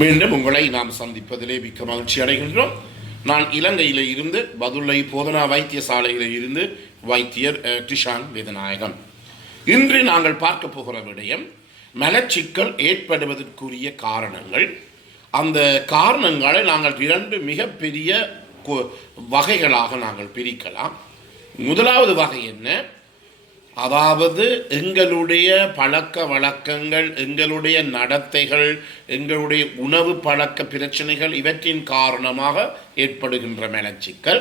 மீண்டும் உங்களை நாம் சந்திப்பதிலே மிக்க மகிழ்ச்சி அடைகின்றோம். நான் இலங்கையில் இருந்து பதுளை போதனா வைத்தியசாலையில் இருந்து வைத்தியர் டிஷான் வேதநாயகம். இன்று நாங்கள் பார்க்க போகிற விடயம் மலச்சிக்கல் ஏற்படுவதற்குரிய காரணங்கள். அந்த காரணங்களை நாங்கள் இரண்டு மிகப்பெரிய வகைகளாக நாங்கள் பிரிக்கலாம். முதலாவது வகை என்ன? அதாவது எங்களுடைய பழக்க வழக்கங்கள், எங்களுடைய நடத்தைகள், எங்களுடைய உணவு பழக்க பிரச்சனைகள் இவற்றின் காரணமாக ஏற்படுகின்ற மலச்சிக்கல்.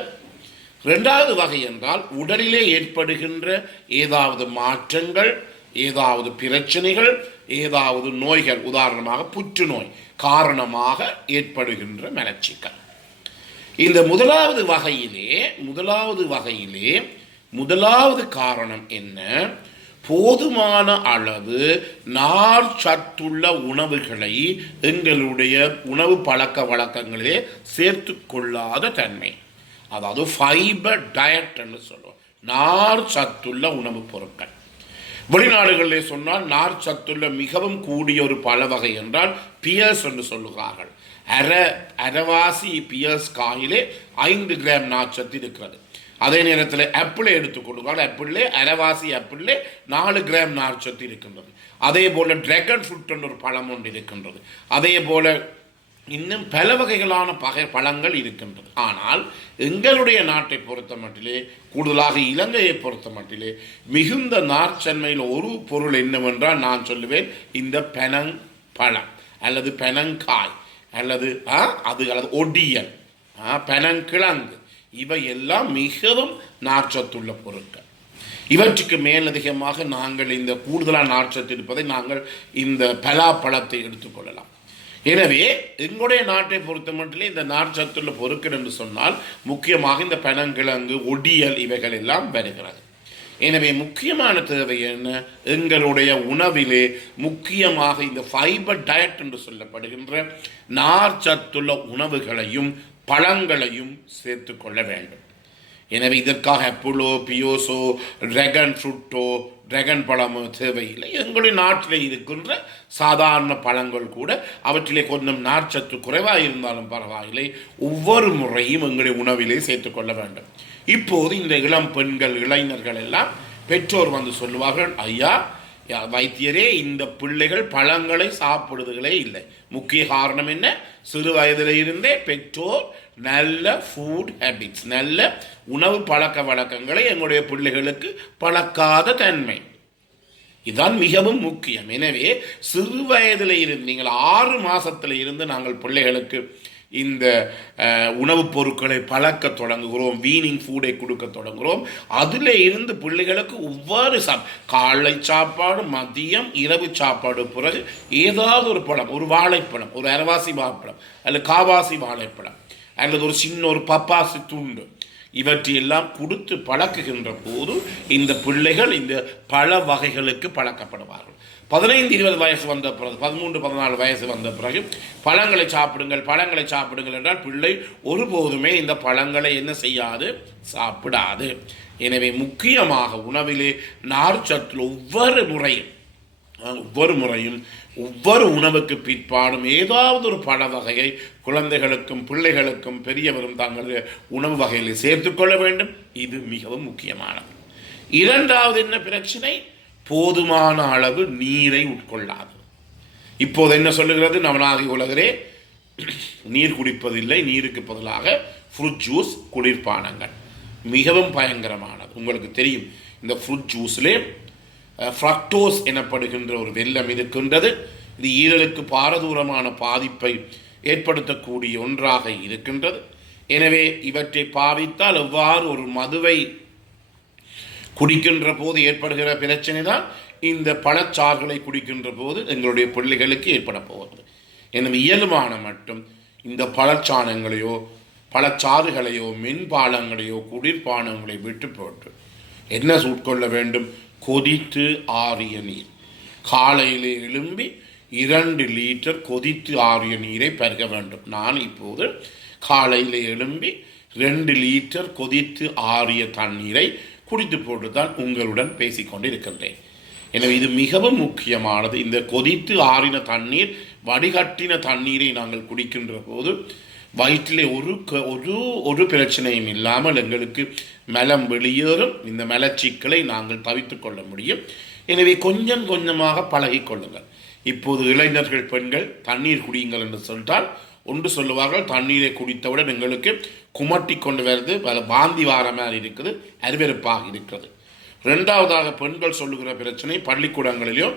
இரண்டாவது வகை என்றால் உடலிலே ஏற்படுகின்ற ஏதாவது மாற்றங்கள், ஏதாவது பிரச்சனைகள், ஏதாவது நோய்கள், உதாரணமாக புற்றுநோய் காரணமாக ஏற்படுகின்ற மலச்சிக்கல். இந்த முதலாவது வகையிலே முதலாவது காரணம் என்ன? போதுமான அளவு நார் சத்துள்ள உணவுகளை எங்களுடைய உணவு பழக்க வழக்கங்களிலே சேர்த்து கொள்ளாத தன்மை. அதாவது ஃபைபர் டயட் என்று சொல்லுவோம். நார் சத்துள்ள உணவுப் பொருட்கள். வெளிநாடுகளிலே சொன்னால் நார் சத்துள்ள மிகவும் கூடிய ஒரு பழ வகை என்றால் பியர்ஸ் என்று சொல்லுகிறார்கள். அரைவாசி பியர்ஸ் காயிலே 5 கிராம் நார்ச்சத்து இருக்கிறது. அதே நேரத்தில் ஆப்பிளை எடுத்துக்கொள்ளுங்கள். ஆப்பிளே அரைவாசி ஆப்பிளே 4 கிராம் நார்ச்சத்து இருக்கின்றது. அதே போல டிராகன் ஃப்ரூட் என்ற ஒரு பழம் ஒன்று இருக்கின்றது. அதே போல இன்னும் பல வகைகளான பழங்கள் இருக்கின்றது. ஆனால் எங்களுடைய நாட்டை பொறுத்த மட்டிலே, கூடுதலாக இலங்கையை பொறுத்த மட்டிலே மிகுந்த நார்ச்சன்மையில் ஒரு பொருள் என்னவென்றால் நான் சொல்லுவேன் இந்த பெனங்பழம் அல்லது பெனங்காய் அல்லது ஒடியல், பெனங்கிழங்கு, இவை எல்லாம் மிகவும் நார்ச்சத்துள்ள பொருட்கள். இவற்றுக்கு மேலதிகமாக நாங்கள் இந்த கூடுதலான நார்ச்சத்து இருப்பதை நாங்கள் இந்த பலாப்பழத்தை எடுத்துக்கொள்ளலாம். எனவே எங்களுடைய நாட்டை பொறுத்த மட்டும் இந்த நார்ச்சத்துள்ள பொருட்கள் என்று சொன்னால் முக்கியமாக இந்த பெனங்கிழங்கு, ஒடியல் இவைகள் எல்லாம் வருகிறது. எனவே முக்கியமான தேவை என்ன? எங்களுடைய உணவிலே முக்கியமாக இந்த ஃபைபர் டயட் என்று சொல்லப்படுகின்ற நார்ச்சத்துள்ள உணவுகளையும் பழங்களையும் சேர்த்து கொள்ள வேண்டும். எனவே இதற்காக ஆப்பிளோ, பியோஸோ, டிராகன் ஃப்ரூட்டோ, டிராகன் பழமோ தேவையில்லை. எங்களுடைய நாட்டில் இருக்கின்ற சாதாரண பழங்கள் கூட அவற்றிலே கொஞ்சம் நார்ச்சத்து குறைவாக இருந்தாலும் பரவாயில்லை, ஒவ்வொரு முறையும் எங்களுடைய உணவிலே சேர்த்து கொள்ள வேண்டும். இப்போது இந்த இளம் பெண்கள், இளைஞர்கள் எல்லாம் பெற்றோர் வந்து சொல்லுவார்கள், ஐயா வைத்தியரே, இந்த பிள்ளைகள் பழங்களை சாப்பிடுவதே இல்லை. முக்கிய காரணம் என்ன? சிறு வயதில் இருந்தே பெற்றோர் நல்ல ஃபுட் ஹேபிட்ஸ், நல்ல உணவு பழக்க வழக்கங்களை எங்களுடைய பிள்ளைகளுக்கு பழக்காத தன்மை, இதுதான் மிகவும் முக்கியம். எனவே சிறு வயதில் இருந்து, நீங்கள் 6 மாசத்துல இருந்து நாங்கள் பிள்ளைகளுக்கு இந்த உணவுப் பொருட்களை பழக்க தொடங்குகிறோம், வீனிங் ஃபுட்டை கொடுக்க தொடங்குகிறோம். அதில் இருந்து பிள்ளைகளுக்கு ஒவ்வொரு காலை சாப்பாடு, மதியம், இரவு சாப்பாடு, பிறகு ஏதாவது ஒரு பழம், ஒரு வாழைப்பழம், ஒரு அரைவாசி வாழைப்பழம் அல்லது காவாசி வாழைப்பழம் அல்லது ஒரு சின்ன ஒரு பப்பாசி துண்டு, இவற்றையெல்லாம் கொடுத்து பழக்குகின்ற போது இந்த பிள்ளைகள் இந்த பழ வகைகளுக்கு பழக்கப்படுவார்கள். 15-20 வயசு வந்த பிறகு, 13-14 வயசு வந்த பிறகு பழங்களை சாப்பிடுங்கள் என்றால் பிள்ளை ஒருபோதுமே இந்த பழங்களை என்ன செய்யாது? சாப்பிடாது. எனவே முக்கியமாக உணவிலே நார்ச்சத்து ஒவ்வொரு முறையும் ஒவ்வொரு உணவுக்கு பிற்பாடும் ஏதாவது ஒரு பழ வகையை குழந்தைகளுக்கும் பிள்ளைகளுக்கும் பெரியவரும் தங்களுடைய உணவு வகையில் சேர்த்துக்கொள்ள வேண்டும். இது மிகவும் முக்கியமானது. இரண்டாவது என்ன பிரச்சனை? போதுமான அளவு நீரை உட்கொள்ளாது. இப்போது என்ன சொல்லுகிறது? நவநாகி உலகரே நீர் குடிப்பதில்லை, நீருக்கு பதிலாக ஃப்ரூட் ஜூஸ், குளிர்பானங்கள் மிகவும் பயங்கரமானது. உங்களுக்கு தெரியும், இந்த ஃப்ரூட் ஜூஸ்லே ஃப்ரக்டோஸ் எனப்படுகின்ற ஒரு வெல்லம் இருக்கின்றது. இது ஈரலுக்கு பாரதூரமான பாதிப்பை ஏற்படுத்தக்கூடிய ஒன்றாக இருக்கின்றது. எனவே இவற்றை பாவித்தால் எவ்வாறு ஒரு மதுவை குடிக்கின்ற போது ஏற்படுகிற பிரச்சனை தான் இந்த பழச்சாறுகளை குடிக்கின்ற போது எங்களுடைய பிள்ளைகளுக்கு ஏற்பட போகிறது. எனவே இயல்பான மட்டும் இந்த பழச்சாணங்களையோ, பழச்சாறுகளையோ, மென்பாலங்களையோ, குளிர்பானங்களை விட்டு போட்டு என்ன உட்கொள்ள வேண்டும்? கொதித்து ஆறிய நீர். காலையிலே எழும்பி 2 லிட்டர் கொதித்து ஆறிய நீரை பருக வேண்டும். நான் இப்போது காலையிலே எழும்பி 2 லிட்டர் கொதித்து ஆறிய தண்ணீரை குடித்து போட்டு தான் உங்களுடன் பேசிக்கொண்டு இருக்கின்றேன். எனவே இது மிகவும் முக்கியமானது. இந்த கொதித்து ஆறின தண்ணீர் வடிகட்டின தண்ணீரை நாங்கள் குடிக்கின்ற போது வயிற்றிலே ஒரு பிரச்சனையும் இல்லாமல் எங்களுக்கு மலம் வெளியேறும். இந்த மலச்சிக்கலை நாங்கள் தவிர்த்து கொள்ள முடியும். எனவே கொஞ்சம் கொஞ்சமாக பழகி கொள்ளுங்கள். இப்போது இளைஞர்கள் பெண்கள் தண்ணீர் குடியுங்கள் என்று சொல்லிட்டால் ஒன்று சொல்லுவார்கள், தண்ணீரை குடித்தவுடன் எங்களுக்கு குமட்டி கொண்டு வருது, பாந்தி வார மாதிரி இருக்குது, அருவெருப்பாக இருக்கிறது. ரெண்டாவதாக பெண்கள் சொல்லுகிற பிரச்சனை, பள்ளிக்கூடங்களிலேயோ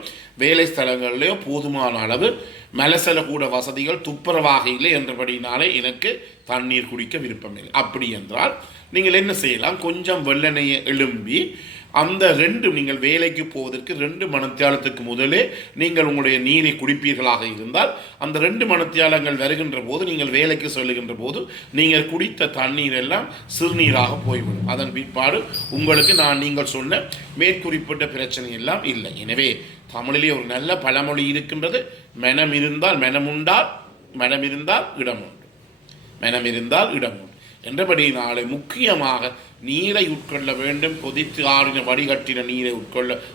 வேலை ஸ்தலங்களிலேயோ போதுமான அளவு மலசல கூட வசதிகள் துப்புரவாக இல்லை என்றபடினாலே எனக்கு தண்ணீர் குடிக்க விருப்பமில்லை. அப்படி என்றால் நீங்கள் என்ன செய்யலாம், கொஞ்சம் வெள்ளெண்ணெயை எழும்பி அந்த நீங்கள் வேலைக்கு போவதற்கு 2 மணித்தியாலத்துக்கு முதலே நீங்கள் உங்களுடைய நீரை குடிப்பீர்களாக இருந்தால் அந்த 2 மணித்தியாலங்கள் வருகின்ற போது நீங்கள் வேலைக்கு செல்லுகின்ற போது நீங்கள் குடித்த தண்ணீர் எல்லாம் சிறுநீராக போய்விடும். அதன் பிற்பாடு உங்களுக்கு நீங்கள் சொன்ன மேற்குறிப்பிட்ட பிரச்சனை எல்லாம் இல்லை. எனவே தமிழிலே ஒரு நல்ல பழமொழி இருக்கின்றது, மனம் இருந்தால் மனமுண்டால், மனம் இருந்தால் இடம் உண்டு, மனம் இருந்தால் இடம் உண்டு என்றபடியினாலே முக்கியமாக நீரை உட்கொள்ள வேண்டும். கொதித்து ஆறின வடிகட்டின நீரை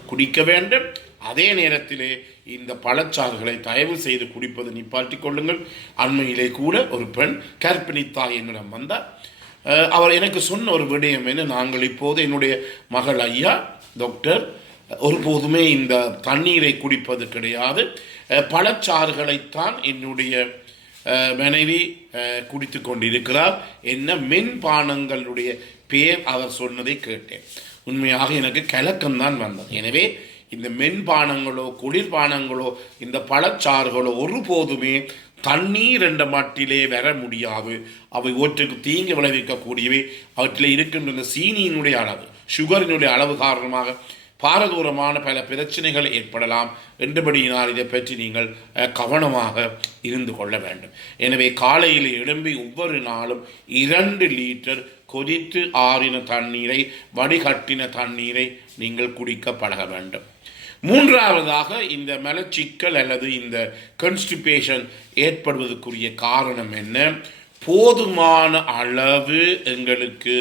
குடிக்க வேண்டும். அதே நேரத்திலே இந்த பழச்சாறுகளை தயவு செய்து குடிப்பது நிப்பாட்டிக் கொள்ளுங்கள். அண்மையிலே கூட ஒரு பெண் கர்ப்பிணித்தாய் என்னிடம் வந்தார். அவர் எனக்கு சொன்ன ஒரு விடயம் என்ன, நாங்கள் இப்போது என்னுடைய மகள் ஐயா டாக்டர் ஒருபோதுமே இந்த தண்ணீரை குடிப்பது கிடையாது, பழச்சாறுகளைத்தான் என்னுடைய மனைவி குடித்து கொண்டிருக்கிறார். என்ன மென்பானங்களுடைய பேர் அவர் சொன்னதை கேட்டேன். உண்மையாக எனக்கு கலக்கம்தான் வந்தது. எனவே இந்த மென்பானங்களோ குளிர்பானங்களோ இந்த பழச்சாறுகளோ ஒருபோதுமே தண்ணீர் என்ற மட்டிலே வர முடியாது. அவை ஒற்றுக்கு தீங்கு விளைவிக்கக்கூடியவை. அவற்றிலே இருக்கின்ற சீனியினுடைய அளவு, சுகரினுடைய அளவு காரணமாக பாரதூரமான பல பிரச்சனைகள் ஏற்படலாம் என்றபடியினால் இதை பற்றி நீங்கள் கவனமாக இருந்து கொள்ள வேண்டும். எனவே காலையில் எழும்பி ஒவ்வொரு நாளும் 2 லிட்டர் கொதித்து ஆறின தண்ணீரை, வடிகட்டின தண்ணீரை நீங்கள் குடிக்க பழக வேண்டும். மூன்றாவதாக இந்த மலச்சிக்கல் அல்லது இந்த கான்ஸ்டிபேஷன் ஏற்படுவதற்குரிய காரணம் என்ன, போதுமான அளவு எங்களுக்கு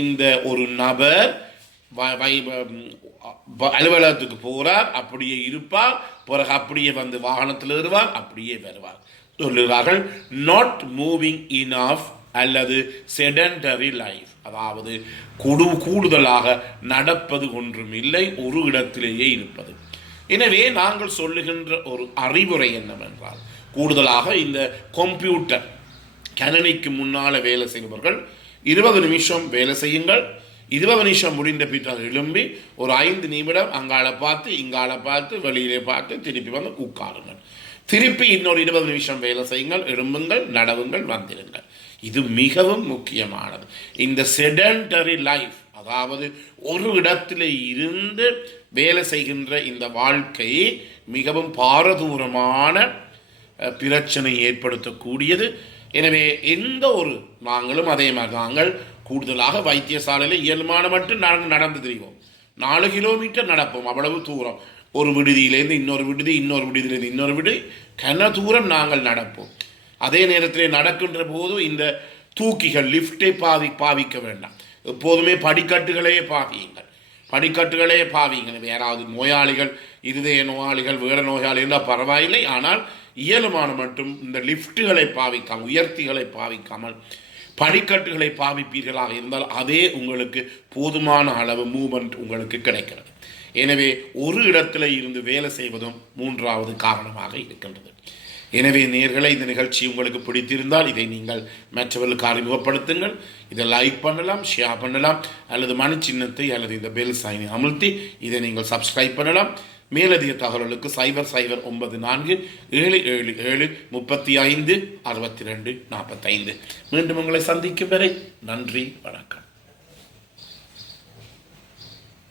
இந்த ஒரு நபர் அலுவலகத்துக்கு போகிறார், அப்படியே இருப்பார், பிறகு அப்படியே வந்து வாகனத்தில் ஏறுவார், அப்படியே வருவார். சொல்லுகிறார்கள் நாட் மூவிங் இனஃப் அல்லது செடன்டரி லைஃப், அதாவது கூடுதலாக நடப்பது ஒன்றும் இல்லை, ஒரு இடத்திலேயே இருப்பது. எனவே நாங்கள் சொல்லுகின்ற ஒரு அறிவுரை என்னவென்றால், கூடுதலாக இந்த கம்ப்யூட்டர் கணினிக்கு முன்னால் வேலை செய்பவர்கள் 20 நிமிஷம் வேலை செய்யுங்கள். 20 நிமிஷம் முடிந்த பிறகு எழும்பி ஒரு 5 நிமிடம் அங்கால பார்த்து இங்கால பார்த்து வெளியிலே பார்த்து திருப்பி வந்து உட்காருங்கள். திருப்பி இன்னொரு 20 நிமிஷம் வேலை செய்யுங்கள், எழும்புங்கள், நடவுங்கள், வந்திருங்கள். இது மிகவும் முக்கியமானது. இந்த செடன்டரி லைஃப், அதாவது ஒரு இடத்திலே இருந்து வேலை செய்கின்ற இந்த வாழ்க்கை மிகவும் பாரதூரமான பிரச்சனை ஏற்படுத்தக்கூடியது. எனவே நாங்களும் அதே மாதிரி நாங்கள் கூடுதலாக வைத்தியசாலையில் இயல்பான மட்டும் நாங்கள் நடந்து தெரிவோம். 4 கிலோமீட்டர் நடப்போம், அவ்வளவு தூரம். ஒரு விடுதியிலேருந்து இன்னொரு விடுதி, இன்னொரு விடுதியிலேருந்து இன்னொரு விடுதி, கன தூரம் நாங்கள் நடப்போம். அதே நேரத்தில் நடக்கின்ற போது இந்த தூக்கிகள் லிஃப்டை பாவிக்க வேண்டாம். எப்போதுமே படிக்கட்டுகளே பாவியுங்கள். யாராவது நோயாளிகள், இருதய நோயாளிகள், வேறு நோயாளிகள் இருந்தால் பரவாயில்லை. ஆனால் இயலுமான மட்டும் இந்த லிஃப்ட்டுகளை பாவிக்காமல், உயர்த்திகளை பாவிக்காமல் படிக்கட்டுகளை பாவிப்பீர்களாக இருந்தால் அதே உங்களுக்கு போதுமான அளவு மூவ்மெண்ட் உங்களுக்கு கிடைக்கிறது. எனவே ஒரு இடத்துல இருந்து வேலை செய்வதும் 3வது காரணமாக இருக்கின்றது. எனவே நேயர்களே, இந்த நிகழ்ச்சி உங்களுக்கு பிடித்திருந்தால் இதை நீங்கள் மற்றவர்களுக்கு அறிமுகப்படுத்துங்கள். இதை லைக் பண்ணலாம், ஷேர் பண்ணலாம், அல்லது மணி சின்னத்தை அல்லது இந்த பெல் சைனை அமுழ்த்தி இதை நீங்கள் சப்ஸ்கிரைப் பண்ணலாம். மேலதிக தகவல்களுக்கு 0094 777 35 62 45. மீண்டும் உங்களை சந்திக்கும் வரை நன்றி, வணக்கம்.